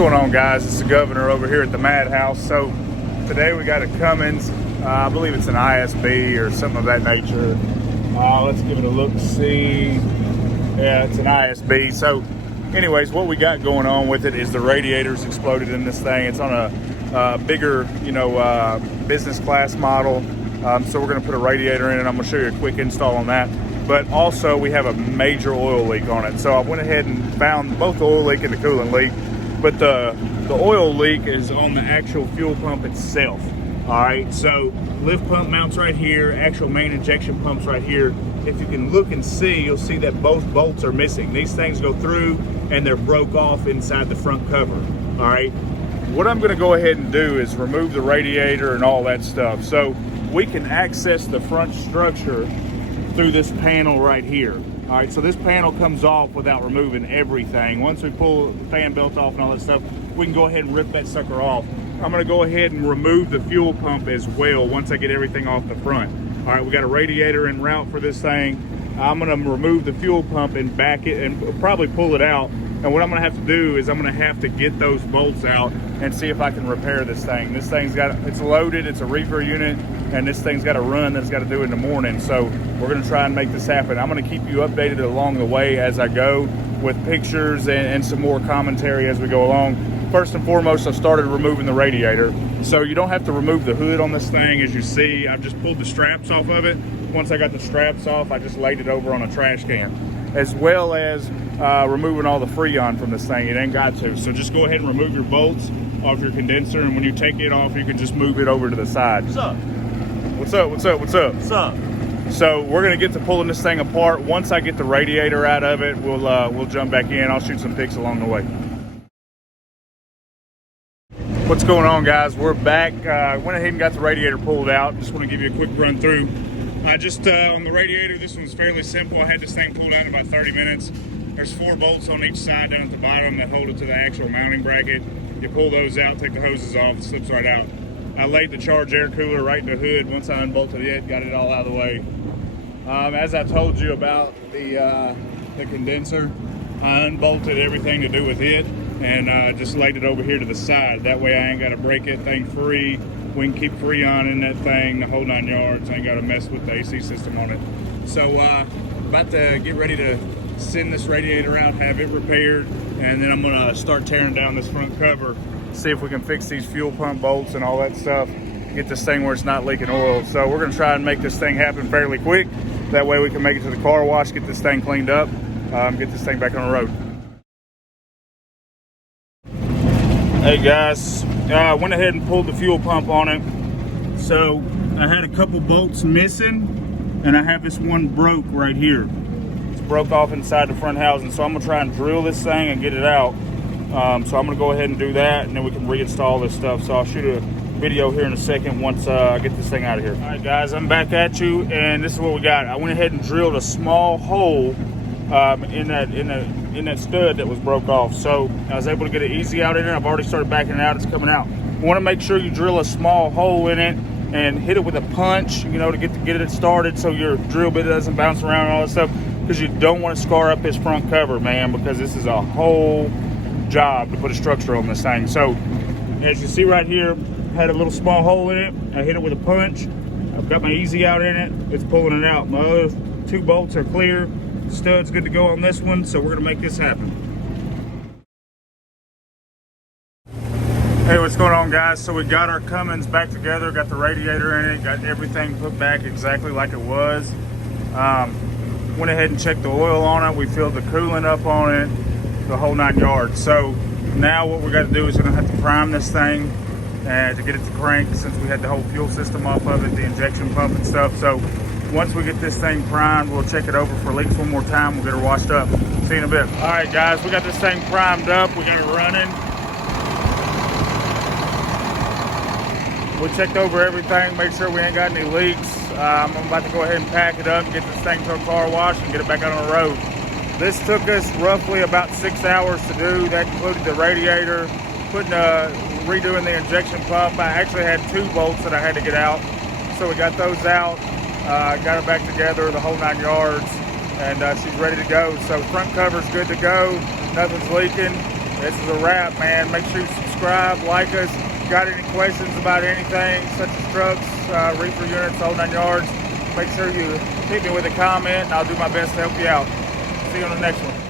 going on, guys? It's the governor over here at the Madhouse. So today we got a Cummins. I believe it's an ISB or something of that nature. Let's give it a look, see. Yeah, it's an ISB. So anyways, what we got going on with it is the radiator's exploded in this thing. It's on a bigger, business class model. So we're going to put a radiator in it. I'm going to show you a quick install on that. But also we have a major oil leak on it. So I went ahead and found both the oil leak and the coolant leak. But the oil leak is on the actual fuel pump itself. All right, so lift pump mounts right here, actual main injection pumps right here. If you can look and see, you'll see that both bolts are missing. These things go through and they're broke off inside the front cover. All right, what I'm going to go ahead and do is remove the radiator and all that stuff. So we can access the front structure through this panel right here. All right, so this panel comes off without removing everything. Once we pull the fan belt off and all that stuff, we can go ahead and rip that sucker off. I'm gonna go ahead and remove the fuel pump as well once I get everything off the front. All right, we got a radiator en route for this thing. I'm gonna remove the fuel pump and back it and probably pull it out. And what I'm gonna have to do is I'm gonna have to get those bolts out and see if I can repair this thing. This thing's it's loaded, it's a reefer unit, and this thing's got a run that it's got to do in the morning. So we're gonna try and make this happen. I'm gonna keep you updated along the way as I go with pictures and some more commentary as we go along. First and foremost, I started removing the radiator. So you don't have to remove the hood on this thing. As you see, I've just pulled the straps off of it. Once I got the straps off, I just laid it over on a trash can, as well as removing all the Freon from this thing. It ain't got to. So just go ahead and remove your bolts off your condenser, and when you take it off, you can just move it over to the side. What's up? What's up, what's up, what's up? What's up? So we're gonna get to pulling this thing apart. Once I get the radiator out of it, we'll jump back in. I'll shoot some pics along the way. What's going on, guys? We're back. Went ahead and got the radiator pulled out. Just want to give you a quick run through. On the radiator, this one's fairly simple. I had this thing pulled out in about 30 minutes. There's 4 bolts on each side down at the bottom that hold it to the actual mounting bracket. You pull those out, take the hoses off, it slips right out. I laid the charge air cooler right in the hood. Once I unbolted it, got it all out of the way. As I told you about the condenser, I unbolted everything to do with it and just laid it over here to the side. That way I ain't got to break that thing free. We can keep Freon in that thing, the whole 9 yards. I ain't got to mess with the AC system on it. So about to get ready to send this radiator out, have it repaired, and then I'm gonna start tearing down this front cover, see if we can fix these fuel pump bolts and all that stuff, get this thing where it's not leaking oil. So we're gonna try and make this thing happen fairly quick. That way we can make it to the car wash, get this thing cleaned up, get this thing back on the road. Hey guys, I went ahead and pulled the fuel pump on it. So I had a couple bolts missing, and I have this one broke right here. It's broke off inside the front housing, so I'm gonna try and drill this thing and get it out. So I'm gonna go ahead and do that, and then we can reinstall this stuff. So I'll shoot a video here in a second once I get this thing out of here. All right guys, I'm back at you, and this is what we got. I went ahead and drilled a small hole in that stud that was broke off. So I was able to get it easy out in there. I've already started backing it out, it's coming out. You wanna make sure you drill a small hole in it and hit it with a punch, to get it started so your drill bit doesn't bounce around and all that stuff, because you don't want to scar up this front cover, man, because this is a whole job to put a structure on this thing. So as you see right here, had a little small hole in it. I hit it with a punch. I've got my easy out in it. It's pulling it out. My other 2 bolts are clear. The stud's good to go on this one, so we're gonna make this happen. Hey, what's going on, guys? So we got our Cummins back together, got the radiator in it, got everything put back exactly like it was. Went ahead and checked the oil on it. We filled the coolant up on it, the whole 9 yards. So now what we got to do is we're gonna have to prime this thing and to get it to crank, since we had the whole fuel system off of it, the injection pump and stuff. So once we get this thing primed, we'll check it over for leaks one more time. We'll get her washed up. See you in a bit. All right, guys, we got this thing primed up. We got it running. We checked over everything, make sure we ain't got any leaks. I'm about to go ahead and pack it up and get this thing to a car wash and get it back out on the road. This took us roughly about 6 hours to do. That included the radiator, redoing the injection pump. I actually had 2 bolts that I had to get out. So we got those out, got it back together, the whole 9 yards, and she's ready to go. So front cover's good to go, nothing's leaking. this is a wrap, man. Make sure you subscribe, like us. Got any questions about anything, such as trucks, reefer units, whole 9 yards, make sure you hit me with a comment, and I'll do my best to help you out. See you on the next one.